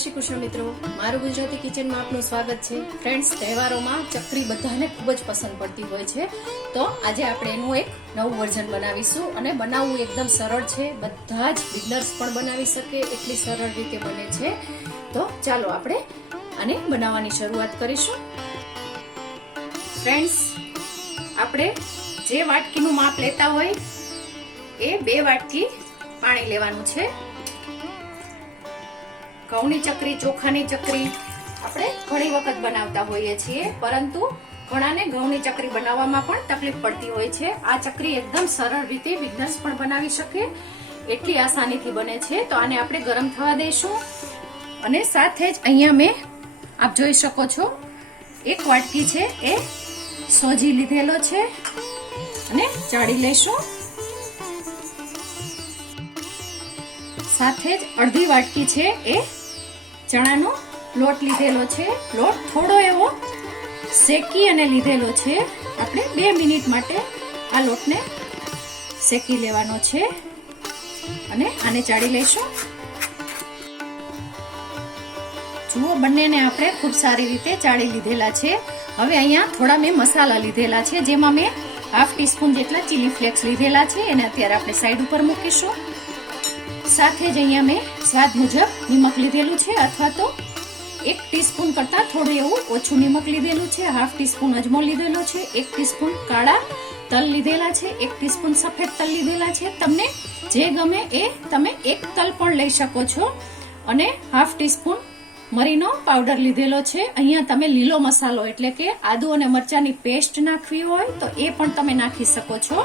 શ્રી કૃષ્ણ મિત્રો, મારું ગુજરાતી કિચનમાં આપનું સ્વાગત છે। ફ્રેન્ડ્સ, તહેવારોમાં ચકરી બધાને ખૂબ જ પસંદ પડતી હોય છે, તો આજે આપણે એનું એક નવું વર્ઝન બનાવીશું અને બનાવવું એકદમ સરળ છે। બધા જ બિગનર્સ પણ બનાવી શકે એટલી સરળ રીતે બને છે। તો ચાલો આપણે આને બનાવવાની શરૂઆત કરીશું। ફ્રેન્ડ્સ, આપણે જે વાટકીનું માપ લેતા હોય એ 2 વાટકી પાણી લેવાનું છે। ઘઉંની ચકરી, ચોખાની ચકરી આપણે ઘણી વખત બનાવતા હોઈએ છીએ, પરંતુ ઘણાને ઘઉંની ચકરી બનાવવામાં પણ તકલીફ પડતી હોય છે। આ ચકરી એકદમ સરળ રીતે બિગનર્સ પણ બનાવી શકે એટલી આસાનીથી બને છે। તો આને આપણે ગરમ થવા દઈશું અને સાથે જ અહીંયા મેં આપ જોઈ શકો છો 1 વાટકી છે એ સોજી લીધેલો છે અને ચાળી લેશું। સાથે જ અડધી વાટકી છે એ ચણાનો લોટ લીધેલો છે। લોટ થોડો એવો શેકી અને લીધેલો છે। આપણે 2 મિનિટ માટે આ લોટને શેકી લેવાનો છે અને આને ચાળી લઈશું। જુઓ, બંનેને આપણે ખૂબ સારી રીતે ચાળી લીધેલા છે। હવે અહીંયા થોડા મેં મસાલા લીધેલા છે, જેમાં મેં ½ ટીસ્પૂન જેટલા ચીલી ફ્લેક્સ લીધેલા છે, એને અત્યારે આપણે સાઈડ ઉપર મૂકીશું। સાથે જ અહીંયા મેં સ્વાદ મુજબ નિમક લીધેલું છે, અથવા તો 1 ટીસ્પૂન કરતાં થોડું એવું ઓછું નિમક લીધેલું છે। ½ ટીસ્પૂન અજમો લીધેલો છે, 1 ટીસ્પૂન કાળા તલ લીધેલા છે, 1 ટીસ્પૂન સફેદ તલ લીધેલા છે। તમને જે ગમે એ તમે 1 તલ પણ લઈ શકો છો અને ½ ટીસ્પૂન મરીનો પાવડર લીધેલો છે। અહીંયા તમે લીલો મસાલો એટલે કે આદુ અને મરચાંની પેસ્ટ નાખવી હોય તો એ પણ તમે નાખી શકો છો,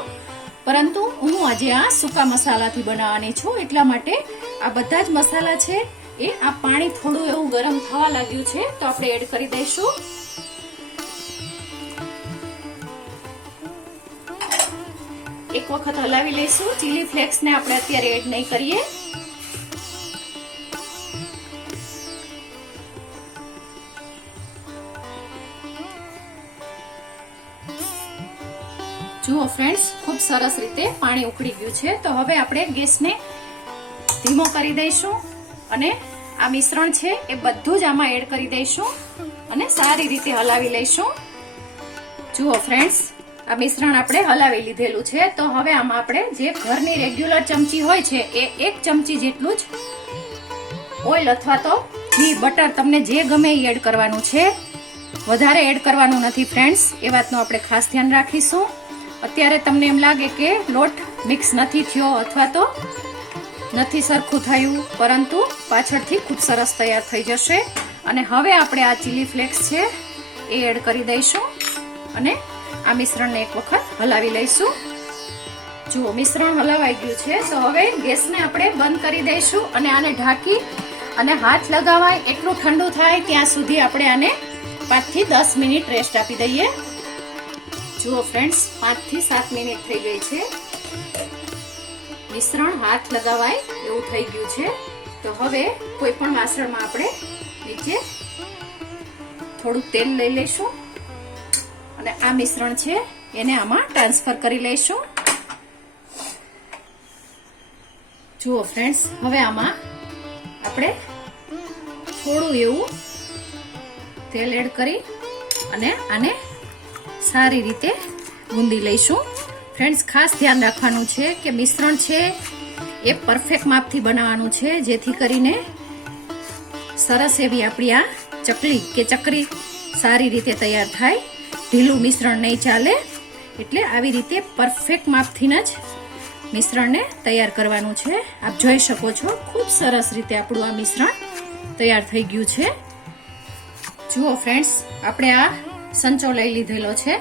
પરંતુ હું આજે આ સૂકા મસાલાથી બનાવવાની છું, એટલા માટે આ બધા જ મસાલા છે એ આ પાણી થોડું એવું ગરમ થવા લાગ્યું છે તો આપણે એડ કરી દઈશું। એક વખત હલાવી લઈશું। ચીલી ફ્લેક્સ ને આપણે અત્યારે એડ નહીં કરીએ। જુઓ ફ્રેન્ડ્સ, ખૂબ સરસ રીતે પાણી ઉકળી ગયું છે, તો હવે આપણે ગેસને ધીમો કરી દઈશું અને આ મિશ્રણ છે એ બધું જ આમાં એડ કરી દઈશું અને સારી રીતે હલાવી લઈશું। જુઓ ફ્રેન્ડ્સ, આ મિશ્રણ આપણે હલાવી લીધેલું છે, તો હવે આમાં આપણે જે ઘરની રેગ્યુલર ચમચી હોય છે એ 1 ચમચી જેટલું જ ઓઇલ અથવા તો ઘી, બટર તમને જે ગમે એ એડ કરવાનું છે, વધારે એડ કરવાનું નથી ફ્રેન્ડ્સ, એ વાતનું આપણે ખાસ ધ્યાન રાખીશું। અત્યારે તમને એમ લાગે કે લોટ મિક્સ નથી થયો અથવા તો નથી સરખું થયું, પરંતુ પાછળથી ખૂબ સરસ તૈયાર થઈ જશે। અને હવે આપણે આ ચીલી ફ્લેક્સ છે એ એડ કરી દઈશું અને આ મિશ્રણને એક વખત હલાવી લઈશું। જુઓ, મિશ્રણ હલાવાઈ ગયું છે, તો હવે ગેસને આપણે બંધ કરી દઈશું અને આને ઢાંકી અને હાથ લગાવાય એટલું ઠંડુ થાય ત્યાં સુધી આપણે આને 5 થી 10 મિનિટ રેસ્ટ આપી દઈએ। જુઓ ફ્રેન્ડ્સ, 5 થી 7 મિનિટ થઈ ગઈ છે, મિશ્રણ હાથ લગાવાય એવું થઈ ગયું છે। તો હવે કોઈ પણ વાસણમાં આપણે નીચે થોડું તેલ લઈ લઈશું અને આ મિશ્રણ છે એને આમાં ટ્રાન્સફર કરી લઈશું। જુઓ ફ્રેન્ડ્સ, હવે આમાં આપણે થોડું એવું તેલ એડ કરી અને આને સારી રીતે ગૂંદી લઈશું। ફ્રેન્ડ્સ, ખાસ ધ્યાન રાખવાનું છે કે મિશ્રણ છે એ પરફેક્ટ માપથી બનાવવાનું છે, જેથી કરીને સરસ એવી આપણી આ ચકલી કે ચકરી સારી રીતે તૈયાર થાય। ઢીલું મિશ્રણ નહીં ચાલે, એટલે આવી રીતે પરફેક્ટ માપથી જ મિશ્રણને તૈયાર કરવાનું છે। આપ જોઈ શકો છો ખૂબ સરસ રીતે આપણું આ મિશ્રણ તૈયાર થઈ ગયું છે। જુઓ ફ્રેન્ડ્સ, આપણે આ સંચો લઈ લીધેલો છે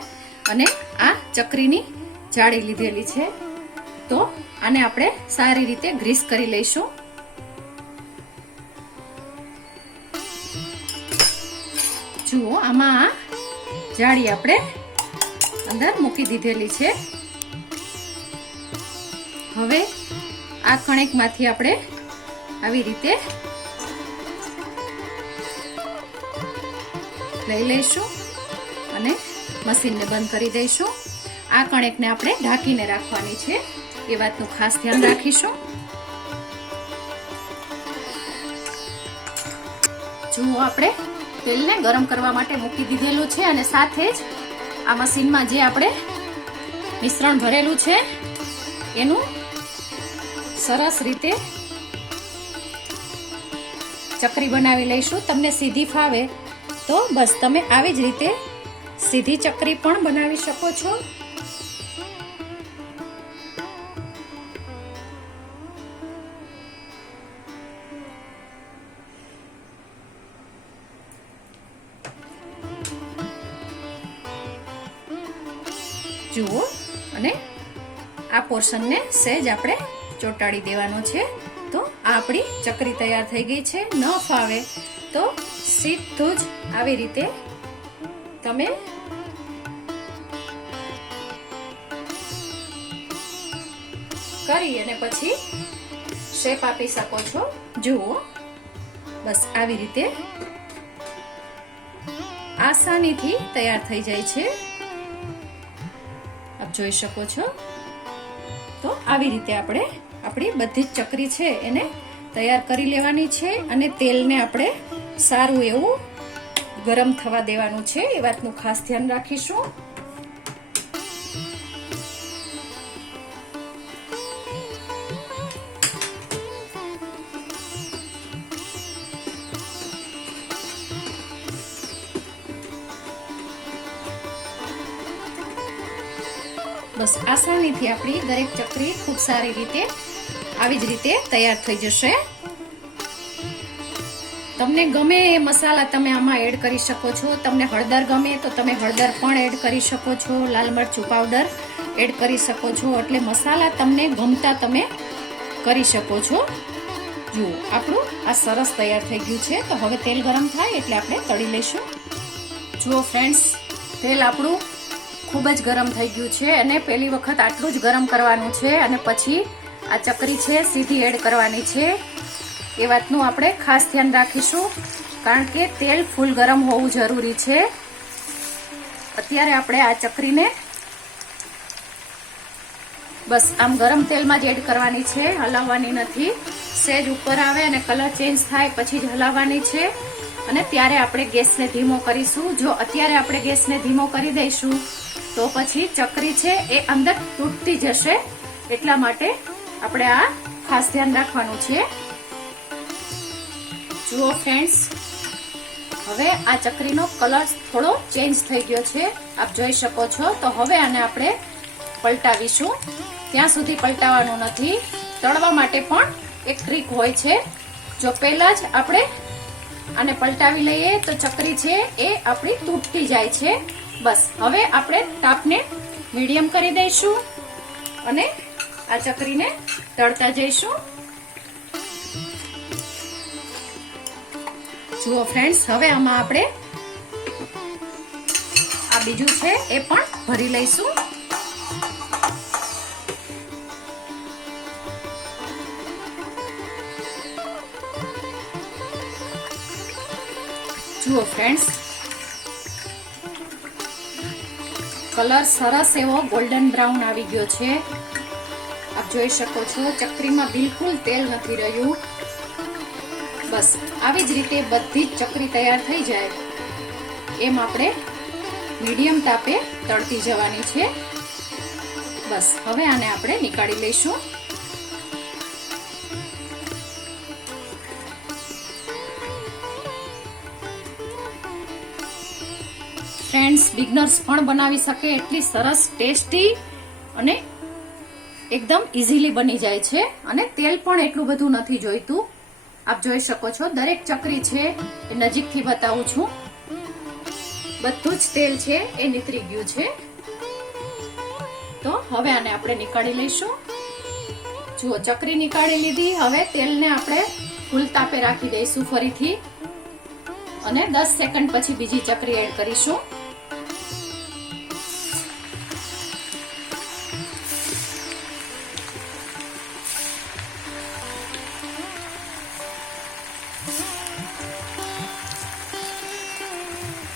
અને આ ચકરીની જાળી લીધેલી છે, તો આને આપણે સારી રીતે ગ્રીસ કરી લઈશું। જુઓ, આમાં આ જાળી આપણે અંદર મૂકી દીધેલી છે। હવે આ કણેકમાંથી આપણે આવી રીતે લઈ લઈશું અને મશીનને બંધ કરી દઈશું। આ કણેકને આપણે ઢાંકીને રાખવાની છે, એ વાતનું ખાસ ધ્યાન રાખીશું। જુઓ આપણે તેલને ગરમ કરવા માટે મૂકી દીધેલું છે અને સાથે જ આ મશીનમાં જે આપણે મિશ્રણ ભરેલું છે એનું સરસ રીતે ચકરી બનાવી લઈશું. તમને સીધી ફાવે તો બસ તમે આવી જ રીતે સીધી ચકરી પણ બનાવી શકો છો. જુઓ, અને આ પોર્શનને સહેજ આપણે ચોંટાડી દેવાનો છે. તો આપણી ચકરી તૈયાર થઈ ગઈ છે. ન ફાવે તો સીધું જ આવી રીતે તમે કરી અને પછી શેપ આપી શકો છો. જુઓ, બસ આવી રીતે આસાનીથી તૈયાર થઈ જાય છે. આપ જોઈ શકો છો. તો આવી રીતે આપણે આપણી બધી જ ચકરી છે એને તૈયાર કરી લેવાની છે અને તેલને આપણે સારું એવું ગરમ થવા દેવાનું છે. એ વાતનું ખાસ ધ્યાન રાખીશું. બસ આસાનીથી આપણી દરેક ચકરી ખૂબ સારી રીતે આવી જ રીતે તૈયાર થઈ જશે. તમને ગમે એ મસાલા તમે આમાં એડ કરી શકો છો. તમને હળદર ગમે તો તમે હળદર પણ એડ કરી શકો છો. લાલ મરચું પાવડર એડ કરી શકો છો. એટલે મસાલા તમને ગમતા તમે કરી શકો છો. જુઓ, આપણું આ સરસ તૈયાર થઈ ગયું છે. તો હવે તેલ ગરમ થાય એટલે આપણે તળી લઈશું. જુઓ ફ્રેન્ડ્સ, તેલ આપણું ખૂબ જ ગરમ થઈ ગયું છે અને પહેલી વખત આટલું જ ગરમ કરવાનું છે અને પછી આ ચકરી છે સીધી એડ કરવાની છે. એ વાતનું આપણે ખાસ ધ્યાન રાખીશું, કારણ કે તેલ ફૂલ ગરમ હોવું જરૂરી છે. અત્યારે આપણે આ ચકરીને બસ આમ ગરમ તેલમાં જ એડ કરવાની છે, હલાવવાની નથી. સહેજ ઉપર આવે અને કલર ચેન્જ થાય પછી જ હલાવવાની છે અને ત્યારે આપણે ગેસને ધીમો કરીશું. જો અત્યારે આપણે ગેસને ધીમો કરી દઈશું તો પછી ચકરી છે એ અંદર તૂટતી જશે. એટલા માટે આપણે આ ખાસ ધ્યાન રાખવાનું છે. જુઓ ફ્રેન્ડ્સ, હવે આ ચકરીનો કલર થોડો ચેન્જ થઈ ગયો છે, આપ જોઈ શકો છો. તો હવે આને આપણે પલટાવીશું. ત્યાં સુધી પલટાવવાનું નથી. તળવા માટે પણ એક ટ્રીક હોય છે. જો પહેલા જ આપણે આને પલટાવી લઈએ તો ચકરી છે એ આપણી તૂટતી જાય છે. બસ હવે આપણે તાપને મીડિયમ કરી દઈશું અને આ ચકરીને તળતા જઈશું. જુઓ ફ્રેન્ડ્સ, હવે આમાં આપણે આ બીજું છે એ પણ ભરી લઈશું. જુઓ ફ્રેન્ડ્સ, કલર સરસ એવો ગોલ્ડન બ્રાઉન આવી ગયો છે. આપ જોઈ શકો છો ચકરીમાં બિલકુલ તેલ નથી રહ્યું. બસ આવી જ રીતે બધી જ ચકરી તૈયાર થઈ જાય એમ આપણે મીડિયમ તાપે તળતી જવાની છે. બસ હવે આને આપણે નીકાળી લઈશું. ફ્રેન્ડ્સ, બિગનર્સ પણ બનાવી શકે એટલી સરસ ટેસ્ટી અને એકદમ ઇઝીલી બની જાય છે અને તેલ પણ એટલું બધું નથી જોઈતું. આપ જોઈ શકો છો દરેક ચકરી છે એ નજીકથી બતાવું છું. બધું જ તેલ છે એ નીતરી ગયું છે. તો હવે આને આપણે નીકાળી લઈશું. જુઓ, ચકરી નીકાળી લીધી. હવે તેલને આપણે ફૂલ તાપે રાખી દઈશું ફરીથી અને 10 સેકન્ડ પછી બીજી ચકરી એડ કરીશું.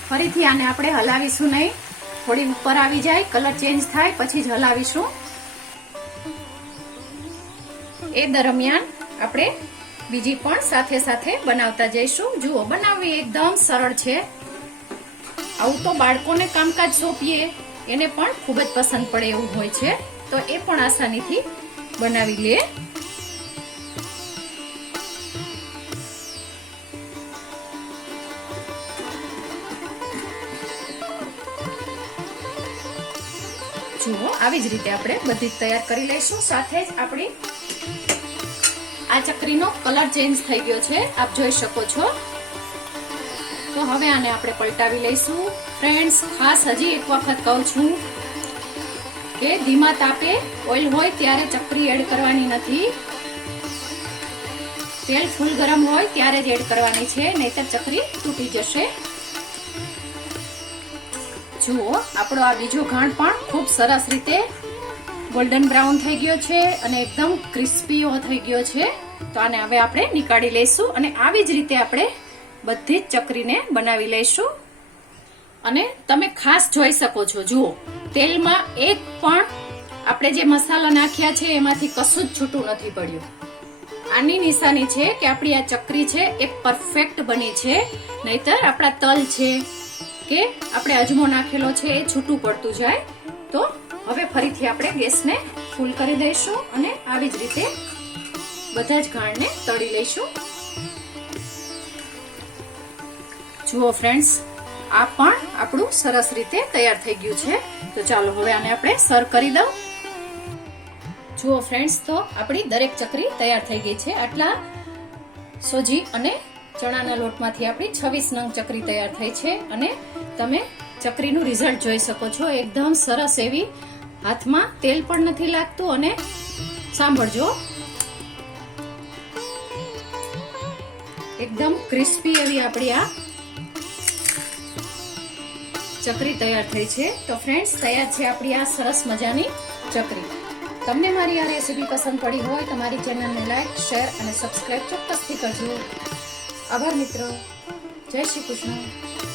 ફરીથી આને આપણે હલાવીશું નહીં. થોડી ઉપર આવી જાય, કલર ચેન્જ થાય પછી જ હલાવીશું. એ દરમિયાન આપણે બીજી પણ સાથે સાથે બનાવતા જઈશું. જુઓ, બનાવવી એકદમ સરળ છે. આવું તો બાળકોને કામકાજ સોંપીએ એને પણ ખૂબ જ પસંદ પડે એવું હોય છે, તો એ પણ આસાનીથી બનાવી લે. જુઓ, આવી જ રીતે આપણે બધી જ તૈયાર કરી લઈશું. સાથે જ આપણી આ ચકરીનો કલર ચેન્જ થઈ ગયો છે, આપ જોઈ શકો છો. તો હવે આને આપણે પલટાવી લઈશું. ફ્રેન્ડ્સ, ખાસ હજી એક વખત કહું છું કે ધીમા તાપે ઓઇલ હોય ત્યારે ચકરી એડ કરવાની નથી. તેલ ફૂલ ગરમ હોય ત્યારે જ એડ કરવાની છે, નહીતર ચકરી તૂટી જશે. જુઓ, આપણો આ બીજો ઘાણ પણ ખૂબ સરસ રીતે ગોલ્ડન બ્રાઉન થઈ ગયો છે અને એકદમ ક્રિસ્પી થઈ ગયો છે. તો આને હવે આપણે નીકાળી લઈશું અને આવી જ રીતે આપણે બધી જ ચકરીને બનાવી લઈશું. અને તમે ખાસ જોઈ શકો છો, જુઓ, તેલમાં એક પણ આપણે જે મસાલા નાખ્યા છે એમાંથી કશું જ છૂટું નથી પડ્યું. આની નિશાની છે કે આપણી આ ચકરી છે એ પરફેક્ટ બની છે, નહીતર આપણા તલ છે કે આપણે અજમો નાખેલો છે એ છૂટું પડતું જાય. તો હવે ફરીથી આપણે ગેસને ફૂલ કરી દઈશું અને આવી જ રીતે બધા જ ઘાણને તળી લઈશું. જુઓ ફ્રેન્ડ્સ, આ પણ આપણું સરસ રીતે તૈયાર થઈ ગયું છે. તો ચાલો હવે આને આપણે સર્વ કરી દઉં. જુઓ ફ્રેન્ડ્સ, તો આપણી દરેક ચકરી તૈયાર થઈ ગઈ છે. આટલા સોજી અને ચણાના લોટમાંથી આપણી 26 નંગ ચકરી તૈયાર થઈ છે અને તમે ચકરીનું રિઝલ્ટ જોઈ શકો છો. એકદમ સરસ એવી, હાથમાં તેલ પણ નથી લાગતું અને સાંભળજો, એકદમ ક્રિસ્પી એવી આપણી આ ચકરી તૈયાર થઈ છે. તો ફ્રેન્ડ્સ, તૈયાર છે આપણી આ સરસ મજાની ચકરી. તમને મારી આ રેસીપી પસંદ પડી હોય તો મારી ચેનલને લાઈક, શેર અને સબસ્ક્રાઇબ ચોક્કસથી કરજો. આભાર મિત્રો. જય શ્રી કૃષ્ણ.